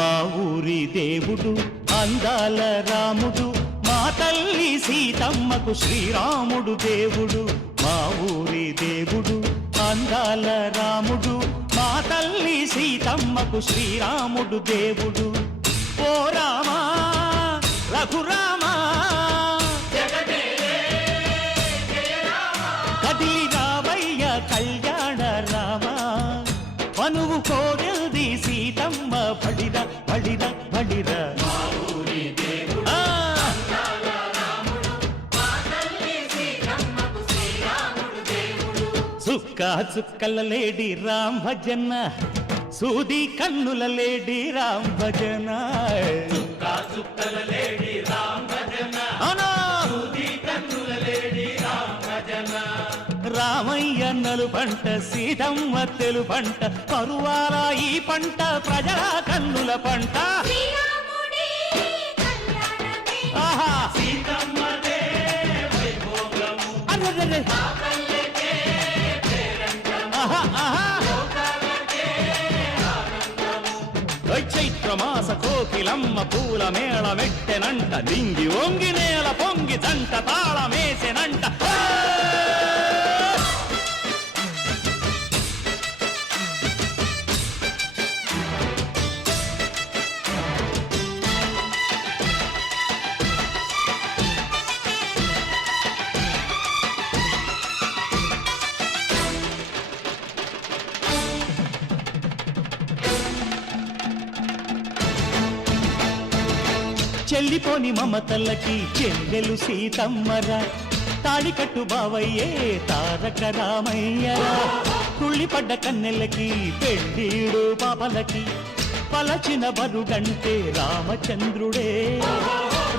మా ఊరి దేవుడు అందాల రాముడు, మా తల్లి సీతమ్మకు శ్రీరాముడు దేవుడు. మా ఊరి దేవుడు అందాల రాముడు, మా తల్లి సీతమ్మకు శ్రీరాముడు దేవుడు. ఓ రామా రఘురామా కదిలి రావయ్య కళ్యాణ రామా, మనువు కోరది సీతమ్మ బడిర బడిర బడిర. చుక్క చుక్కల లేడి రామ్ భజన, సూది కన్నుల లేడి రామ్ భజన. చుక్కల లేడి రామ్ భజన, సూది కన్నుల లేడి రామ్ భజన. రామయ్య నలు పంట సీతమ్మ తెలు పంట, పరువాల ఈ పంట ప్రజల కన్నుల పంట. ఆహా సీతమ్మదే వైభోగము, అరెరెరె చైత్రమాస కోకిలమ్మ పూల మేళ మెట్టెనంట, దింగి ఒంగి నేల పొంగి జంట తాళమేసెనంట. చెల్లిపోని మమతల్లకి చెల్లెలు సీతమ్మరా, తాళికట్టు బావయ్యే తారక రామయ్యరా. తుళ్ళిపడ్డ కన్నెలకి పెళ్ళీడు పాపలకి, పలచిన బరుగంటే రామచంద్రుడే.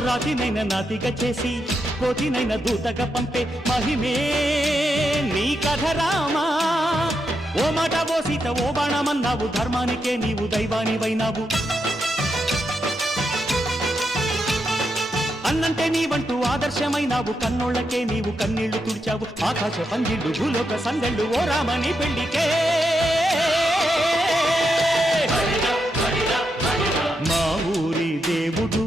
రాతినైన నాతిగా చేసి కోతినైన దూతగా పంపే మహిమే నీ కథ రామా. ఓ మాట ఓ సీత ఓ బాణమన్నావు, ధర్మానికే నీవు దైవానివైనావు. అన్నంటే నీవంటూ ఆదర్శమైనావు, కన్నోళ్ళకే నీవు కన్నీళ్లు తుడిచావు. ఆకాశ పందిళ్ళు భూలోక సందళ్ళు ఓ రామని పెళ్లికే. మా ఊరి దేవుడు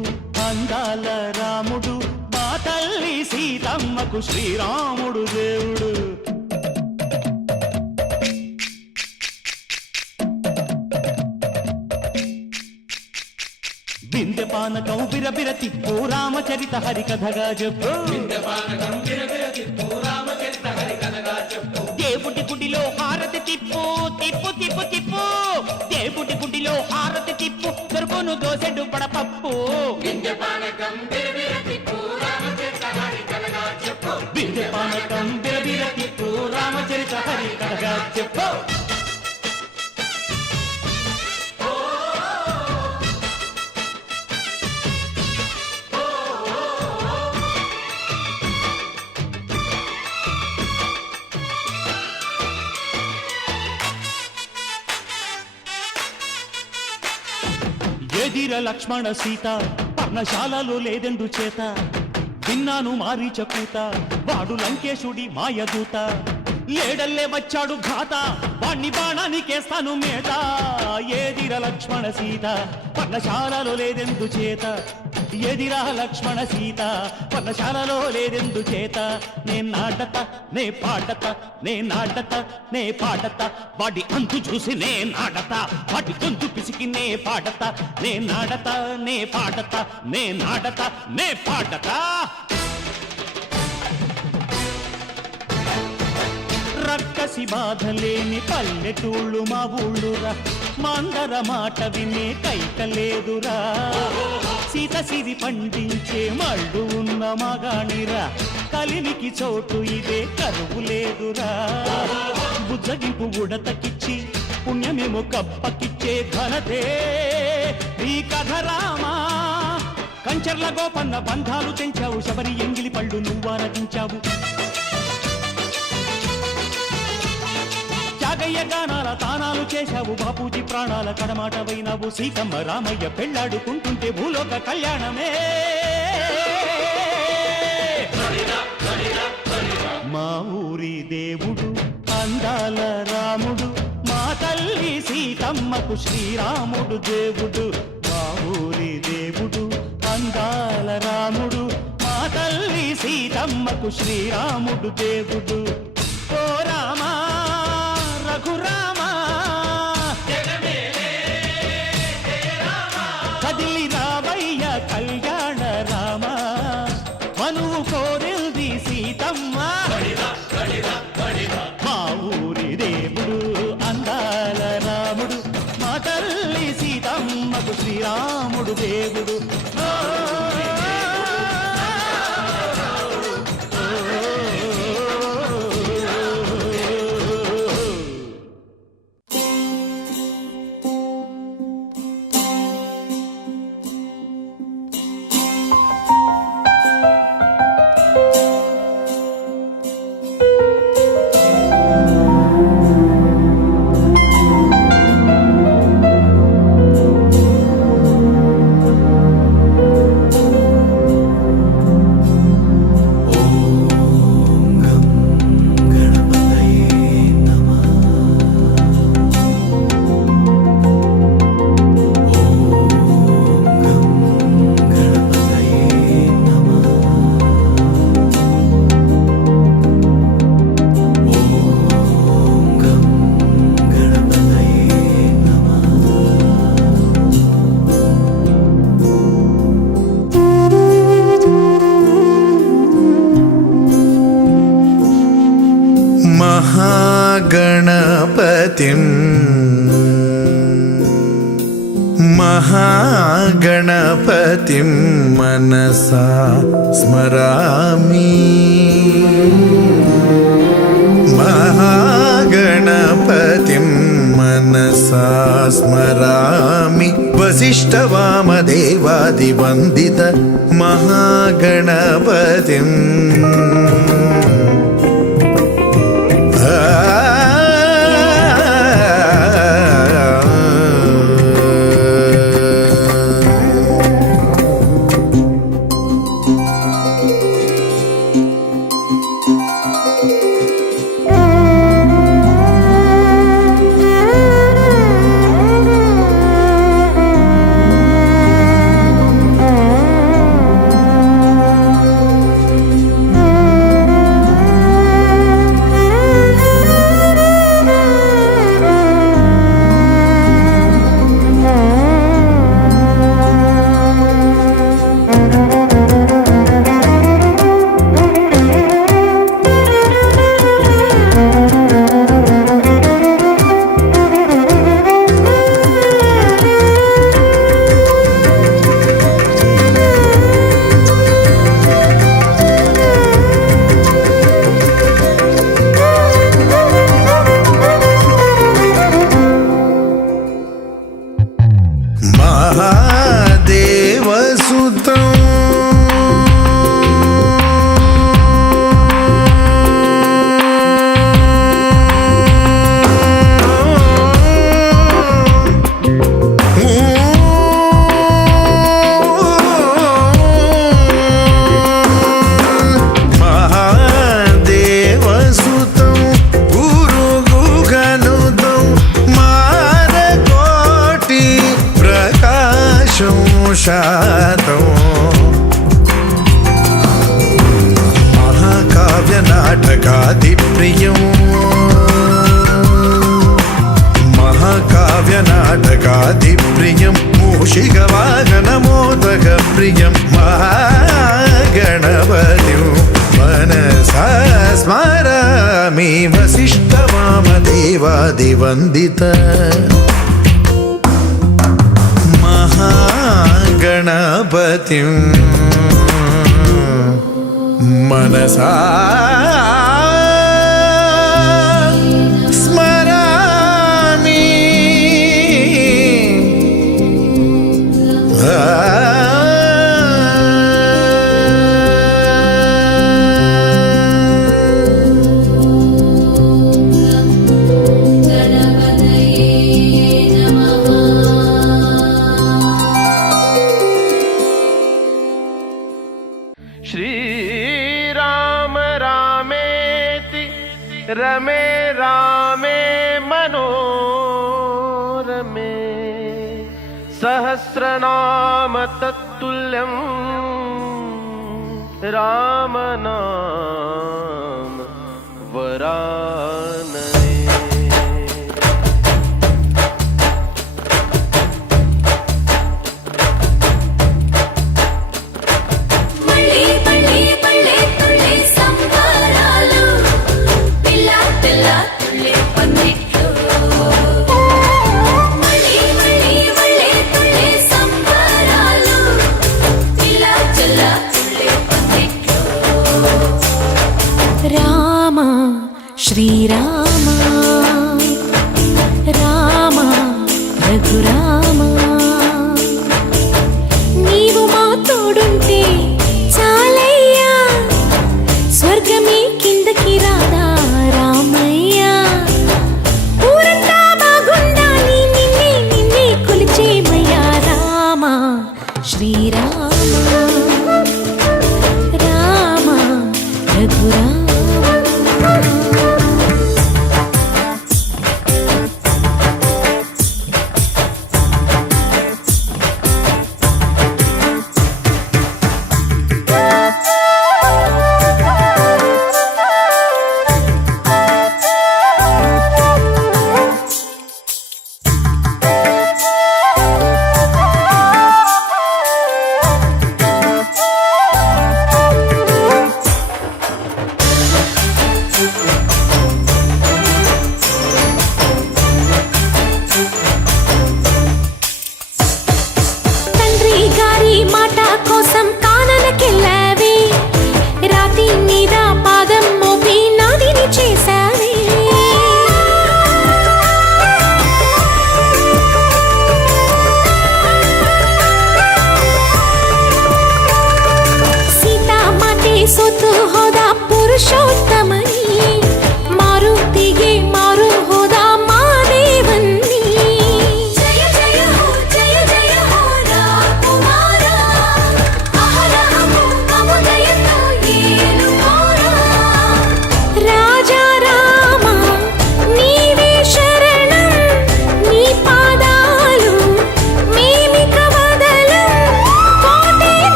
అందాల రాముడు, మా తల్లి సీతమ్మకు శ్రీరాముడు దేవుడు. బిందెపానకం బిరబిర తిప్పు రామచరిత హరికథగా చెప్పు. దేవుడి గుడిలో హారతి తిప్పు తిప్పు తిప్పు తిప్పు, దేవుడి గుడిలో హారతి తిప్పు, దొరుకును దోసెడు పడపప్పు. బిందెపానకం బిరబిర తిప్పు రామచరిత హరికథగా చెప్పు. ఎదిర లక్ష్మణ సీత పర్ణశాలలో లేదెందు చేత, విన్నాను మారీచ కూత వాడు లంకేశుడి మాయదూత. లేడల్లే వచ్చాడు ఘాత, వాణ్ణి బాణానికేస్తాను మేత. ఏదిర లక్ష్మణ సీత పర్ణశాలలో లేదెందు చేత, ఎదిరా లక్ష్మణ సీత పర్ణశాలలో లేదెందు చేత. నే నాటత నే పాడత నే నాటత నే పాడత, వాడి అంతు చూసి నే నాడత, వాడి గొంతు పిసికి నే పాడత. నే నాడత నే పాడత నే నాడత నే పాడత. రక్కసి బాధలేని పల్లెటూళ్ళు మా ఊళ్ళురా, మాందర మాట వినే కైకలేదురా. సీత సిరి పండించే మళ్ళు ఉన్న మగాణిరా, కలినికి చోటు ఇదే కరువు లేదురా. బుజ్జగింపు ఉడతకిచ్చి పుణ్యమేమో కప్పకిచ్చే ఘనతే ఈ కథ రామా. కంచర్ల గోపన్న బంధాలు తెంచావు, శబరి ఎంగిలి పళ్ళు నువ్వారగించావు. త్యాగయ్య గానాల తానాలు చేశావు, బాపూజీ ప్రాణాల కడమాటవైనావు. సీతమ్మ రామయ్య పెళ్లాడుకుంటుంటే భూలోక కళ్యాణమే. మా ఊరి దేవుడు అందాల రాముడు, మా తల్లి సీతమ్మకు శ్రీరాముడు దేవుడు. ఊరి దేవుడు అందాల రాముడు మా తల్లి సీతమ్మకు శ్రీరాముడు దేవుడు ఓ రామా రఘురామా కదిలి రావయ్య కళ్యాణ రామ మనువు కోరింది సీతమ్మ మా ఊరి దేవుడు అందాల రాముడు మా తల్లి సీతమ్మకు శ్రీరాముడు దేవుడు महागणपतिं मनसा स्मरामि महागणपतिं मनसा स्मरामि वसिष्ठवामदेवादिवन्दित महागणपतिम् महाकाव्यनाटकादिप्रियं महाकाव्यनाटकादिप्रियं मूषिकवाहनमोदकप्रियं महागणपतिं मनसा स्मरामि वसिष्ठवामदेवादिवन्दित महागणपतिं मनसा स्मरामि रमे रामे मनोरमे सहस्रनाम तत्तुल्यं रामनाम वरानने। రామ శ్రీరామ రామ రఘురామ నీవు మా తోడుంటే చాలయ్యా స్వర్గమే కిందకి రాదా రామయ్యా ఊరంతా బాగుండాలి నిన్నే నిన్నే కొలిచేమయ్యా రామ శ్రీరామ రామ రఘురామ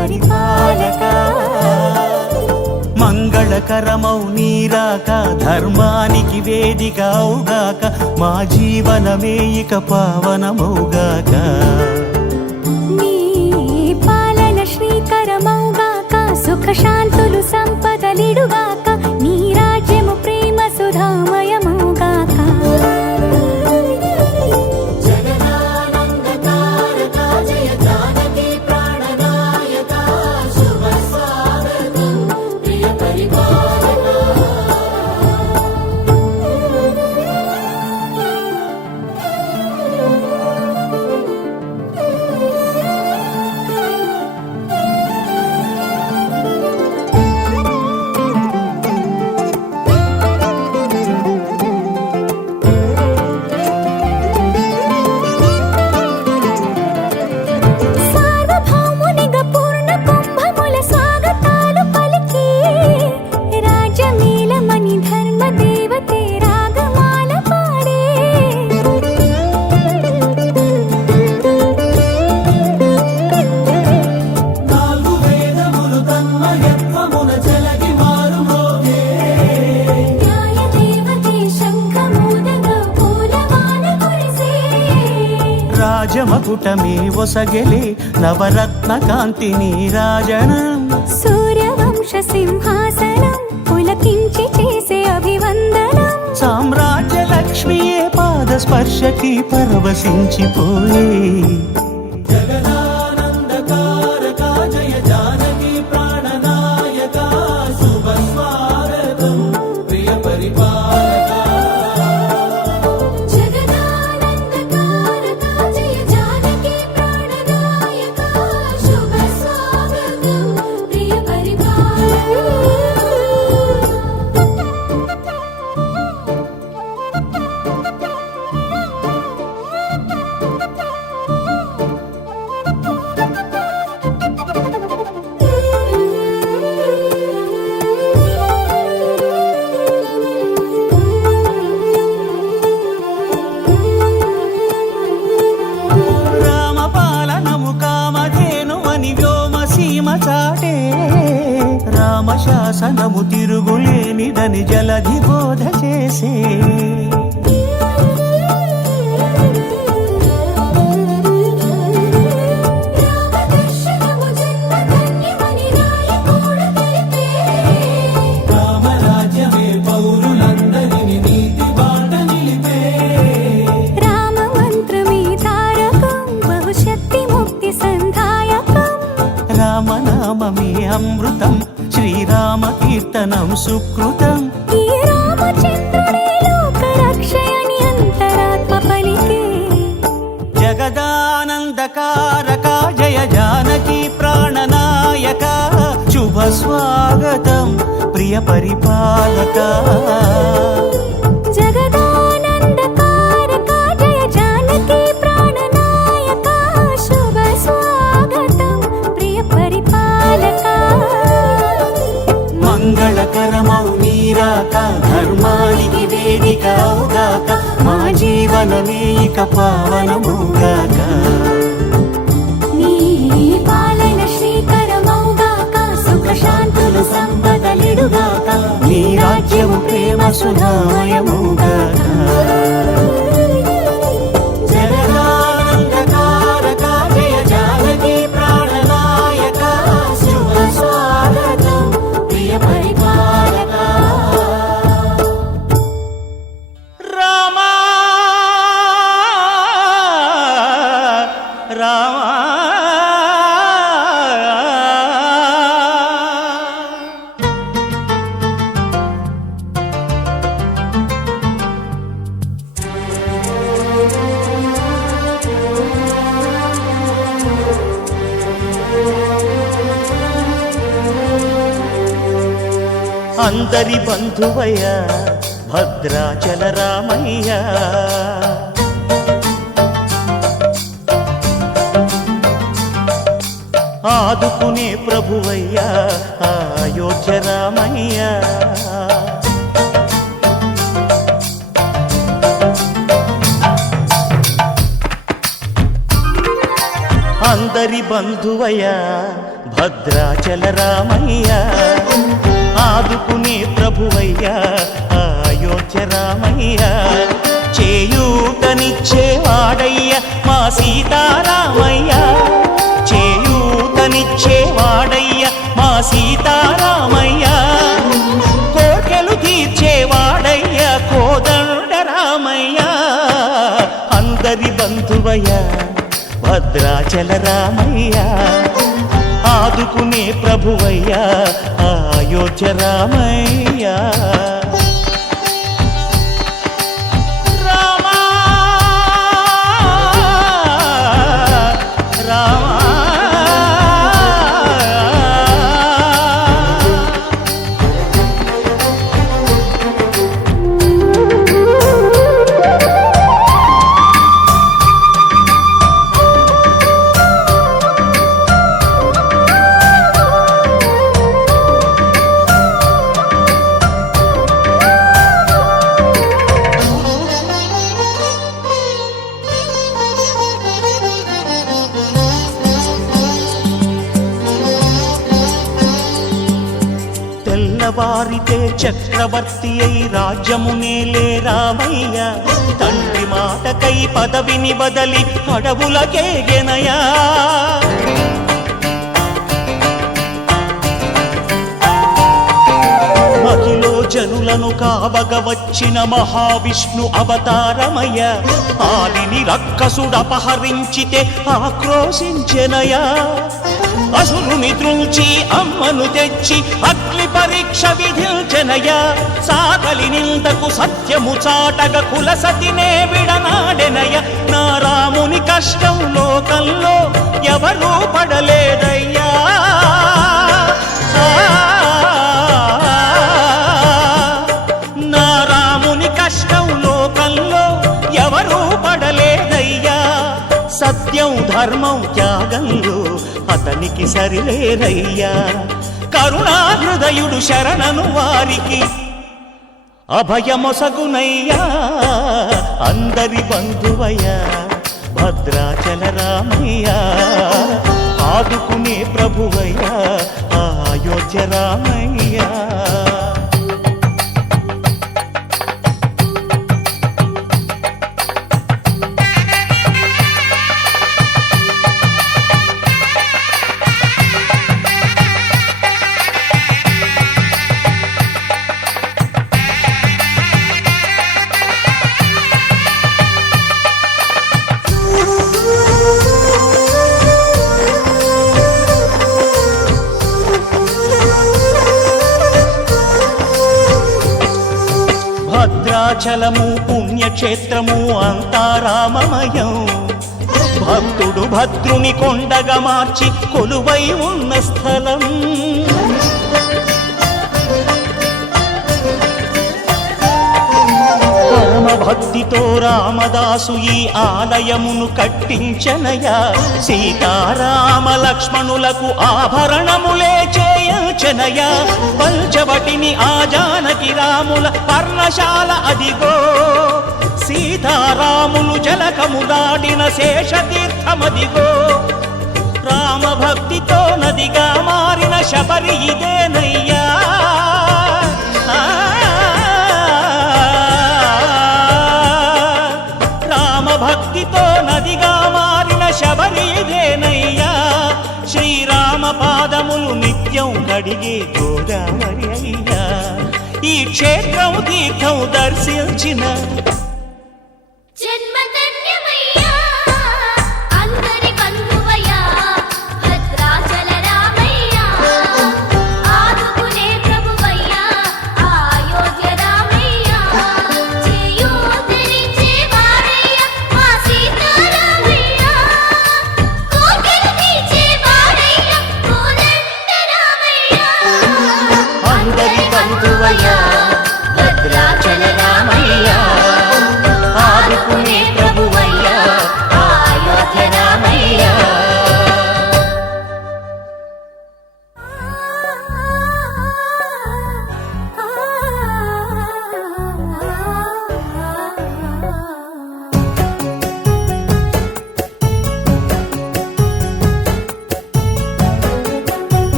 పరిపాలక మంగళకరమౌ నీరాక ధర్మానికి వేదిక అవుగాక మా జీవనమే ఇక పావనమౌగాక నీ పాలన శ్రీకరమౌగాక సుఖ శాంతులు సంపదలిడుగాక నీ రాజ్యము ప్రేమ సుధామయమౌగాక సార్వభౌమునిగా పూర్ణ కుంభముల స్వాగతాలు పలికి రాజమేళమణి ధర్మ దేవతే రాగమాల పాడే న్యాయ దేవతే శంఖమూదగా పూలమాల కురిసే రాజమకుటమే ఒసగెలే నవరత్న కాంతిని రాజనం సూర్యవంశ సింహాసనం పులకించి చేసే అభివందనం సామ్రాజ్య లక్ష్మియే పాద స్పర్శకి పరవశించిపోయే జగదానందకారక జయ జానకి ప్రాణనాయక శుభ స్వాగతం ప్రియ పరిపాలక రామపాలనము కామధేనువని వ్యోమసీమ చాటే రామశాసనము తిరుగులేనిదని జలధి బోధ చేసే రామదర్శనము జన్మధన్యమని నాయకుడు తెలిపే రామ మంత్రమే తారకం బహుశక్తి ముక్తి సంధాయకం రామనామమే అమృతం శ్రీరామ కీర్తనం సుకృతం ఈ రామచంద్రుడే లోక రక్షయని అంతరాత్మ పలికే జగదానందకారక జయ జానకి ప్రాణనాయక శుభ స్వాగతం ప్రియ పరిపాలక జగదానందకారక జయ జానకి ప్రాణనాయక శుభ స్వాగతం ప్రియ పరిపాలక మంగళకరమౌ నీరాక ధర్మానికి వేదిక అవుగాక మా జీవనమే ఇక పావనముగాక నీ పాలన శ్రీకరమౌగాక సుఖ శాంతులు సంపదలిడుగాక నీ రాజ్యము ప్రేమ సుధామయముగాక జగదానందకారక జయ జానకి ప్రాణనాయక శుభ స్వాగతం ప్రియ పరిపాలక రామా రామా అందరి బంధువయ్య భద్రాచల రామయ్య ఆదుకునే ప్రభువయ్యా అయోధ్య రామయ్య అందరి బంధువయ్యా భద్రాచల రామయ్య ఆదుకునే ప్రభువయ్యా అయోధ్య రామయ్య చేయూతనిచ్చేవాడయ్య మా సీతారామయ్య చేయూతనిచ్చేవాడయ్య మా సీతారామయ్య కోర్కెలు తీర్చేవాడయ్య కోదండ రామయ్య అందరి బంధువయ్య భద్రాచల రామయ్య ఆదుకునే ప్రభువయ్య అయోధ్య రామయ్య తెల్లవారితే చక్రవర్తి అయి రాజ్యమునేలే రామయ్య తండ్రి మాటకై పదవిని బదలి అడవులకేగెనయా మహిలో జనులను కావగ వచ్చిన మహావిష్ణు అవతారమయ్య ఆలిని రక్కసుడపహరించితే ఆక్రోశించెనయా అసురుని త్రుంచి అమ్మను తెచ్చి అగ్ని పరీక్ష విధించెనయ్యా సాకలి నిందకు సత్యము చాటగ కులసతినే విడనాడెనయ్య నా రాముని కష్టం లోకంలో ఎవరూ పడలేదయ్యా నా రాముని కష్టం లోకంలో ఎవరూ పడలేదయ్యా సత్యం ధర్మం త్యాగంలో అతనికి సరిలేరయ్యా కరుణా హృదయుడు శరణను వారికి అభయమొసగునయ్యా అందరి బంధువయ్యా భద్రాచల రామయ్య ఆదుకునే ప్రభువయ్యా అయోధ్య రామయ్య భద్రాచలము పుణ్యక్షేత్రము అంతా రామమయం భక్తుడు భద్రుని కొండగా మార్చి కొలువై ఉన్న స్థలం పరమ భక్తితో రామదాసు ఈ ఆలయమును కట్టించనయా సీతారామ లక్ష్మణులకు ఆభరణములే చేయించనయా పంచవటిని ఆ జానకి రాముల పర్ణశాల అదిగో సీతారాములు జలకములాడిన శేషతీర్థమదిగో రామ భక్తితో నదిగా మారిన శబరి ఇదేనయ్యా భక్తితో నదిగా మారిన శబరి ఇదేనయ్యా శ్రీరామ పాదములు నిత్యం కడిగే గోదావరి అయ్యా ఈ క్షేత్రం తీర్థం దర్శించిన